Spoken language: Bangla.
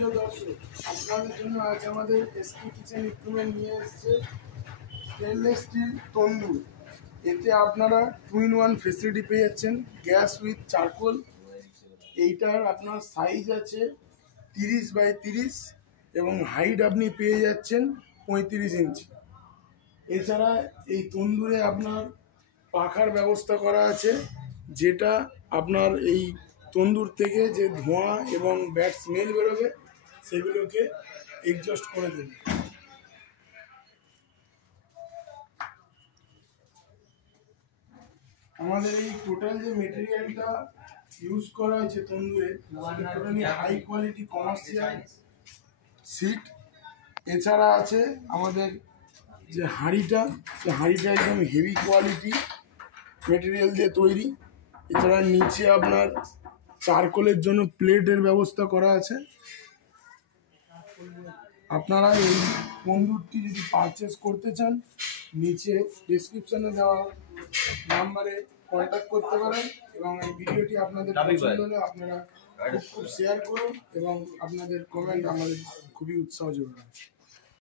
প্রিয় দর্শক, আপনাদের জন্য আজ আমাদের এসকে কিচেন ইকুইপমেন্ট নিয়ে এসেছে স্টেনলেস স্টিল তন্দুর। এতে আপনারা 2-in-1 ফেসিলিটি পেয়ে যাচ্ছেন, গ্যাস উইথ চারকোল। এইটার আপনার সাইজ আছে 30x30 এবং হাইট আপনি পেয়ে যাচ্ছেন 35 ইঞ্চি। এছাড়া এই তন্দুরে আপনার পাখার ব্যবস্থা করা আছে, যেটা আপনার এই তন্দুর থেকে যে ধোঁয়া এবং ব্যাড স্মেল বেরোবে সেগুলোকে এক্সজস্ট করে দেবে। আমাদের এই টোটাল যে মেটেরিয়ালটা ইউজ করা হয়েছে তন্দুরে, totally high quality commercial sheet. এছাড়া আছে আমাদের যে হাঁড়িটা, সেই হাঁড়িটা একদম হেভি কোয়ালিটি মেটেরিয়াল দিয়ে তৈরি। এছাড়া নিচে আপনার চারকোলের জন্য প্লেটের ব্যবস্থা করা আছে। আপনারা এই তন্দুরটি যদি পারচেস করতে চান, নিচে ডেসক্রিপশনে দেওয়া নাম্বারে কন্ট্যাক্ট করতে পারেন এবং এই ভিডিওটি আপনাদের পছন্দ হলে আপনারা খুব শেয়ার করুন এবং আপনাদের কমেন্ট আমাদের খুবই উৎসাহ যোগায়।